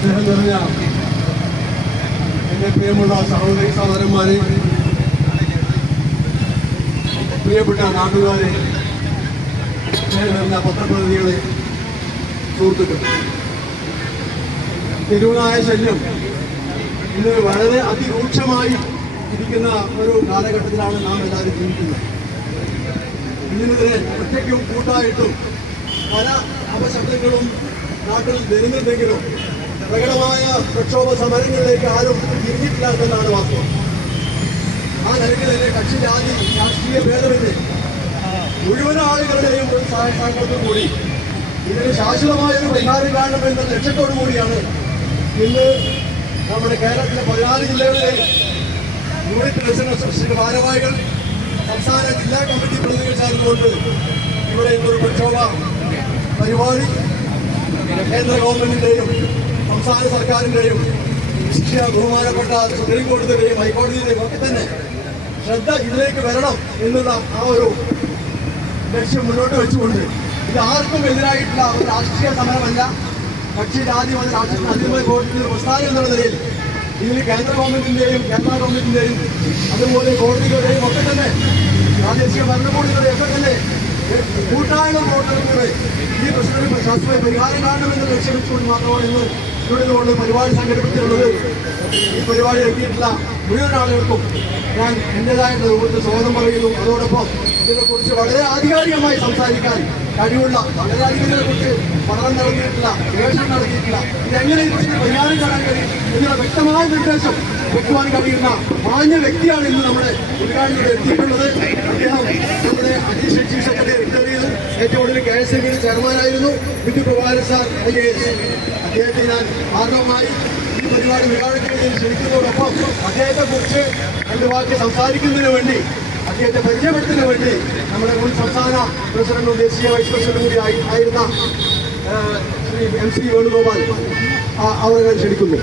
സ്നേഹം നിറഞ്ഞ എൻ്റെ പ്രിയമുള്ള സഹോദരി സഹോദരന്മാരെ, പ്രിയപ്പെട്ട നാട്ടുകാരെ, സ്നേഹം നിറഞ്ഞ പത്രപ്രതിനിധികളെ, സുഹൃത്തുക്കൾ, തെരുവുനായ ശല്യം ഇന്ന് വളരെ അതിരൂക്ഷമായി ഇരിക്കുന്ന ഒരു കാലഘട്ടത്തിലാണ് നാം എല്ലാവരും ജീവിക്കുന്നത്. ഇതിനെതിരെ ഒറ്റയ്ക്കും കൂട്ടായിട്ടും പല അപശബ്ദങ്ങളും നാട്ടിൽ വരുന്നുണ്ടെങ്കിലും പ്രകടമായ പ്രക്ഷോഭ സമരങ്ങളിലേക്ക് ആരും തിരിഞ്ഞിട്ടില്ല എന്നാണ് വാസ്തവം. ആ നിലയ്ക്ക് തന്നെ കക്ഷി ജാതി രാഷ്ട്രീയ ഭേദമന്യേ മുഴുവൻ ആളുകളുടെയും ഒരു സഹായത്തോടു കൂടി ഇതിന് ശാശ്വതമായ ഒരു പരിഹാരം കാണണമെന്ന ലക്ഷ്യത്തോടു കൂടിയാണ് ഇന്ന് നമ്മുടെ കേരളത്തിലെ 14 ജില്ലകളിലെ യൂണിറ്റ് റെസിഡൻസ് ഭാരവാഹികൾ സംസ്ഥാന ജില്ലാ കമ്മിറ്റി പ്രതിനിധികൾ ചേർന്നുകൊണ്ട് ഇവിടെ ഒരു പ്രക്ഷോഭ പരിപാടി കേന്ദ്ര ഗവൺമെന്റിന്റെയും സംസ്ഥാന സർക്കാരിന്റെയും ബഹുമാനപ്പെട്ട സുപ്രീം കോടതിയുടെയും ഹൈക്കോടതിയുടെയും ഒക്കെ തന്നെ ശ്രദ്ധ ഇതിലേക്ക് വരണം എന്നുള്ള ആ ഒരു ലക്ഷ്യം മുന്നോട്ട് വെച്ചുകൊണ്ട് ഇത് ആർക്കും എതിരായിട്ടുള്ള ഒരു രാഷ്ട്രീയ സമരമല്ല. കക്ഷി ജാതി മത രാഷ്ട്രീയ അധികമായി കോടതിയുടെ പ്രസ്ഥാനം എന്നുള്ള നിലയിൽ ഇതിൽ കേന്ദ്ര ഗവൺമെന്റിന്റെയും കേരള ഗവൺമെന്റിന്റെയും അതുപോലെ കോടതികളുടെയും ഒക്കെ തന്നെ പ്രാദേശിക ഭരണകൂടങ്ങളുടെയും ഒക്കെ തന്നെ കൂട്ടായ പ്രവർത്തനത്തിലൂടെ ഈ പ്രശ്നത്തിന് ശാസ്ത്രീയ പരിഹാരം കാണണമെന്ന് ലക്ഷ്യം വെച്ചുകൊണ്ട് മാത്രമാണ് ഇന്ന് ഇവിടെ പരിപാടി സംഘടിപ്പിച്ചിട്ടുള്ളത്. ഈ പരിപാടി എത്തിയിട്ടുള്ള മുഴുവൻ ആളുകൾക്കും ഞാൻ എൻ്റെതായിട്ടുള്ള കൂടുതൽ സ്വാഗതം പറയുന്നു. അതോടൊപ്പം ഇതിനെക്കുറിച്ച് വളരെ ആധികാരികമായി സംസാരിക്കാൻ കഴിവുള്ള വളരെയധികം കുറിച്ച് പഠനം നടത്തിയിട്ടുള്ള ഗവേഷണം നടത്തിയിട്ടുള്ള ഇതെങ്ങനെ ഈ പ്രശ്നം പരിഹാരം കാണാൻ കഴിയും എന്നുള്ള വ്യക്തമായ നിർദ്ദേശം വെക്കുവാൻ കഴിയുന്ന മാന്യ വ്യക്തിയാണ് ഇന്ന് നമ്മുടെ ഉദ്ഘാടനത്തിൽ എത്തിയിട്ടുള്ളത്. അദ്ദേഹം നമ്മുടെ അഡീഷണൽ ചീഫ് സെക്രട്ടറി റിട്ടയർ ഏറ്റവും കൂടുതൽ KSMB ചെയർമാനായിരുന്നു വിദ്യു പ്രഭാകരൻ സാർ IAS. അദ്ദേഹത്തെ ഞാൻ ആർദ്രമായി ഈ പരിപാടി ഉദ്ഘാടനം ക്ഷണിക്കുന്നതോടൊപ്പം അദ്ദേഹത്തെക്കുറിച്ച് രണ്ട് വാക്ക് സംസാരിക്കുന്നതിന് വേണ്ടി അദ്ദേഹത്തെ പരിചയപ്പെടുത്തുന്നതിന് വേണ്ടി നമ്മുടെ മുൻ സംസ്ഥാന പ്രസിഡന്റും ദേശീയ വൈസ് പ്രസിഡന്റും കൂടി ആയിരുന്ന ശ്രീ MC വേണുഗോപാൽ അവരെ ക്ഷണിക്കുന്നു.